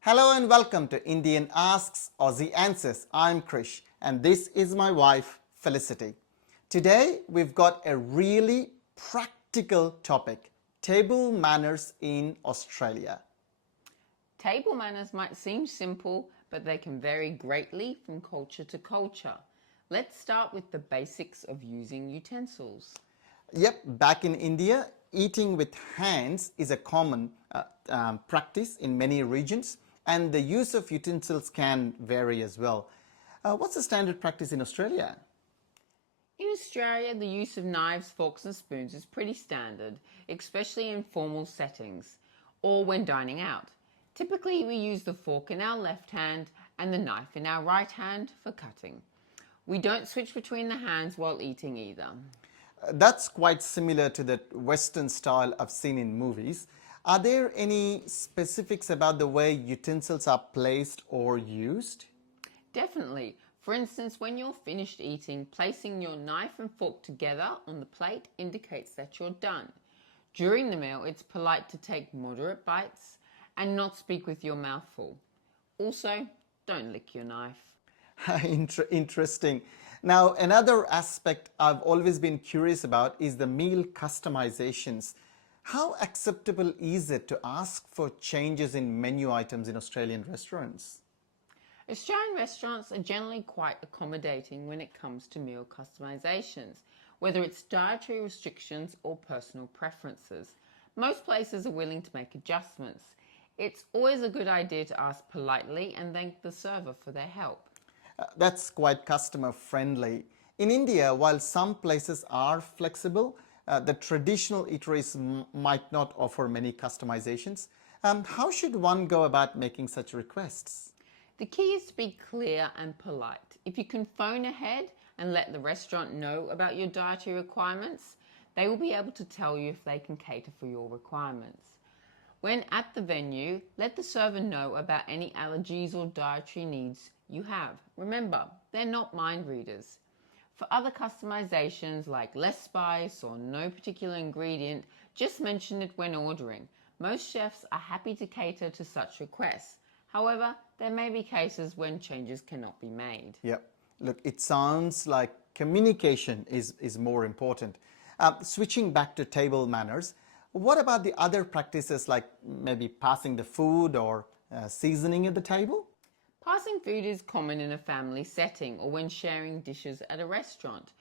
Hello and welcome to Indian Asks Aussie Answers. I'm Krish and this is my wife Felicity. Today we've got a really practical topic, table manners in Australia. Table manners might seem simple, but they can vary greatly from culture to culture. Let's start with the basics of using utensils. Yep, back in India, eating with hands is a common practice in many regions, and the use of utensils can vary as well. What's the standard practice in Australia? In Australia, the use of knives, forks, and spoons is pretty standard, especially in formal settings or when dining out. Typically, we use the fork in our left hand and the knife in our right hand for cutting. We don't switch between the hands while eating either. That's quite similar to the Western style I've seen in movies. Are there any specifics about the way utensils are placed or used? Definitely. For instance, when you're finished eating, placing your knife and fork together on the plate indicates that you're done. During the meal, it's polite to take moderate bites and not speak with your mouth full. Also, don't lick your knife. Interesting. Now, another aspect I've always been curious about is the meal customizations. How acceptable is it to ask for changes in menu items in Australian restaurants? Australian restaurants are generally quite accommodating when it comes to meal customizations, whether it's dietary restrictions or personal preferences. Most places are willing to make adjustments. It's always a good idea to ask politely and thank the server for their help. That's quite customer friendly. In India, while some places are flexible, the traditional eateries might not offer many customizations. How should one go about making such requests? The key is to be clear and polite. If you can phone ahead and let the restaurant know about your dietary requirements, they will be able to tell you if they can cater for your requirements. When at the venue, let the server know about any allergies or dietary needs you have. Remember, they're not mind readers. For other customizations like less spice or no particular ingredient, just mention it when ordering. Most chefs are happy to cater to such requests. However, there may be cases when changes cannot be made. Yep. Look, it sounds like communication is more important. Switching back to table manners, what about the other practices like maybe passing the food or seasoning at the table? Passing food is common in a family setting or when sharing dishes at a restaurant.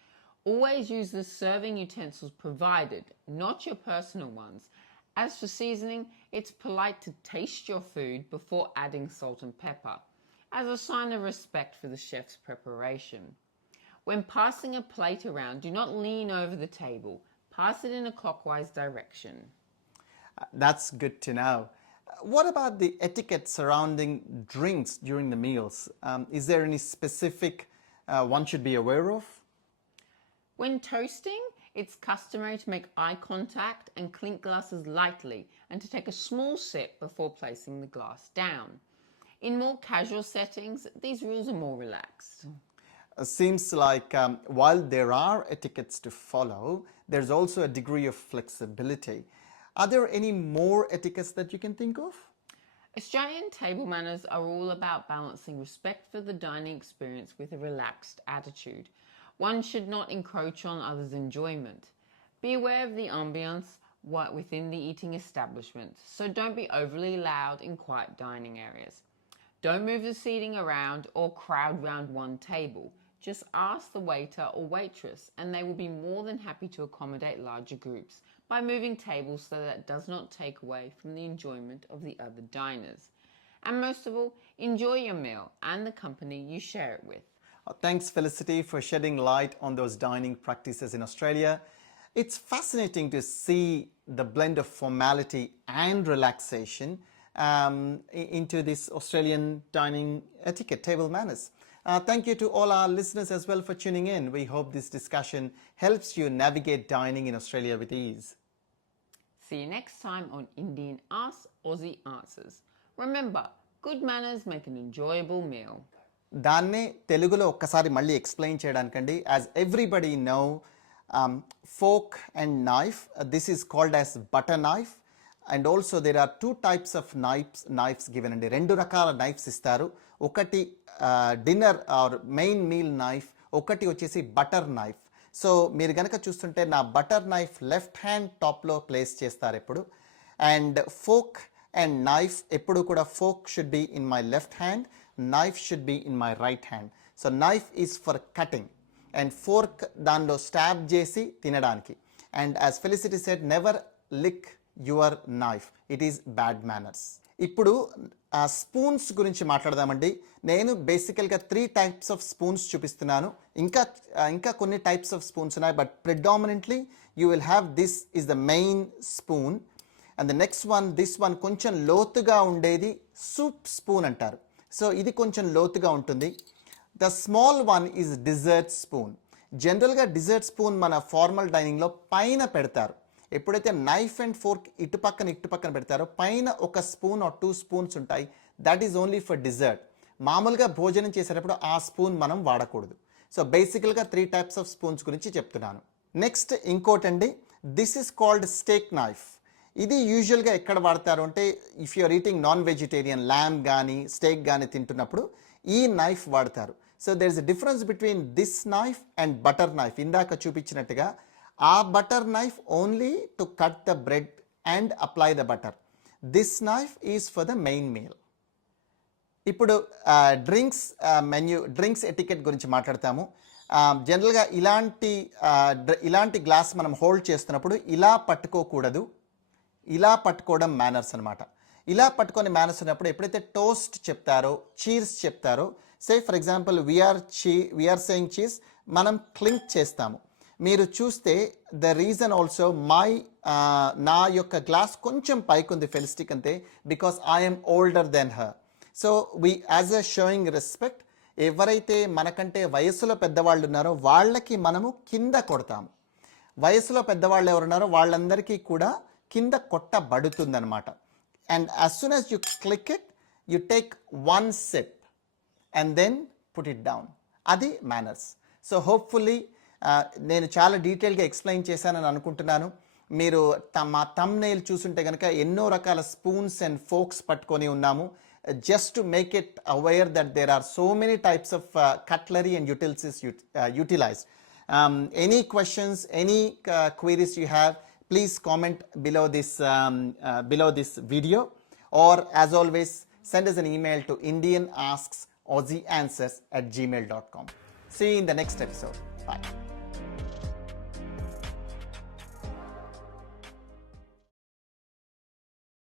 Always use the serving utensils provided, not your personal ones. As for seasoning, it's polite to taste your food before adding salt and pepper, as a sign of respect for the chef's preparation. When passing a plate around, do not lean over the table. Pass it in a clockwise direction. That's good to know. What about the etiquette surrounding drinks during the meals? Is there any specific one should be aware of? When toasting, it's customary to make eye contact and clink glasses lightly and to take a small sip before placing the glass down. In more casual settings, these rules are more relaxed. Seems like while there are etiquettes to follow, there's also a degree of flexibility. Are there any more etiquettes that you can think of? Australian table manners are all about balancing respect for the dining experience with a relaxed attitude. One should not encroach on others' enjoyment. Be aware of the ambience within the eating establishment, so don't be overly loud in quiet dining areas. Don't move the seating around or crowd round one table. Just ask the waiter or waitress and they will be more than happy to accommodate larger groups by moving tables so that it does not take away from the enjoyment of the other diners. And most of all, enjoy your meal and the company you share it with. Thanks, Felicity, for shedding light on those dining practices in Australia. It's fascinating to see the blend of formality and relaxation into this Australian dining etiquette, table manners. Thank you to all our listeners as well for tuning in. We hope this discussion helps you navigate dining in Australia with ease. See you next time on Indian Asks Aussie Answers. Remember, good manners make an enjoyable meal. దాన్నే తెలుగులో ఒక్కసారి మళ్ళీ explain చేయడానికండి as everybody know fork and knife, this is called as butter knife. And also there are 2 types of knives given అండి. 2 రకాల knives ఇస్తారు. ఒకటి dinner or main meal knife, ఒకటి వచ్చేసి బటర్ నైఫ్. సో మీరు కనుక చూస్తుంటే నా బటర్ నైఫ్ లెఫ్ట్ హ్యాండ్ టాప్లో ప్లేస్ చేస్తారు ఎప్పుడు. అండ్ ఫోక్ అండ్ నైఫ్ ఎప్పుడు కూడా fork should be in my left hand, knife should be in my right hand. So knife is for cutting and fork దానిలో స్టాబ్ చేసి తినడానికి. And as Felicity said, never lick your knife, it is bad manners. ఇప్పుడు spoons గురించి మాట్లాడదామండి. నేను బేసికల్గా 3 types of spoons చూపిస్తున్నాను. ఇంకా కొన్ని టైప్స్ ఆఫ్ స్పూన్స్ ఉన్నాయి, but predominantly you will have this is the main spoon. And the next one, this one కొంచెం లోతుగా ఉండేది సూప్ స్పూన్ అంటారు. సో ఇది కొంచెం లోతుగా ఉంటుంది. The small one is dessert spoon. జనరల్గా డిజర్ట్ స్పూన్ మన ఫార్మల్ డైనింగ్లో పైన పెడతారు. ఎప్పుడైతే నైఫ్ అండ్ ఫోర్క్ ఇటు పక్కన పెడతారో పైన ఒక స్పూన్ ఆర్ 2 spoons ఉంటాయి. That is only for dessert. మామూలుగా భోజనం చేసేటప్పుడు ఆ స్పూన్ మనం వాడకూడదు. సో బేసికల్గా 3 types ఆఫ్ స్పూన్స్ గురించి చెప్తున్నాను. నెక్స్ట్ ఇంకోటండి, this is called steak knife. ఇది యూజువల్గా ఎక్కడ వాడతారు అంటే, if you are eating non vegetarian lamb కానీ స్టేక్ కానీ తింటున్నప్పుడు ఈ నైఫ్ వాడతారు. So there is a difference between this knife and butter knife. ఇందాక చూపించినట్టుగా ఆ butter knife only to cut the bread and apply the butter. This knife is for the main meal. ఇప్పుడు drinks etiquette గురించి మాట్లాడతాము. జనరల్గా ఇలాంటి glass మనం hold చేస్తున్నప్పుడు ఇలా పట్టుకోకూడదు. ఇలా పట్టుకోవడం మేనర్స్ అనమాట. ఇలా పట్టుకొని మేనర్స్ ఉన్నప్పుడు ఎప్పుడైతే టోస్ట్ చెప్తారో, చీజ్ చెప్తారో, say for example we are saying cheese, మనం క్లింక్ చేస్తాము. మీరు చూస్తే ద రీజన్ ఆల్సో నా యొక్క గ్లాస్ కొంచెం పైకి ఉంది ఫెలిసిటీ కంటే, because I'm older than her. So as a showing respect, ఎవరైతే మనకంటే వయసులో పెద్దవాళ్ళు ఉన్నారో వాళ్ళకి మనము కింద కొడతాము. వయసులో పెద్దవాళ్ళు ఎవరున్నారో వాళ్ళందరికీ కూడా కింద కొట్టబడుతుందన్నమాట. And as soon as you click it, you take 1 sip and then put it down. అది మేనర్స్. సో హోప్ఫుల్లీ నేను చాలా డీటెయిల్గా ఎక్స్ప్లెయిన్ చేశానని అనుకుంటున్నాను. మీరు మా థంబ్నెయిల్ చూసుంటే కనుక ఎన్నో రకాల స్పూన్స్ అండ్ ఫోక్స్ పట్టుకొని ఉన్నాము. Just to make it aware that there are so many types of cutlery and utensils utilized. Any questions, any queries you have, please comment below this video, or as always send us an email to Indian Asks Aussie Answers @gmail.com. See you in the next episode. Bye.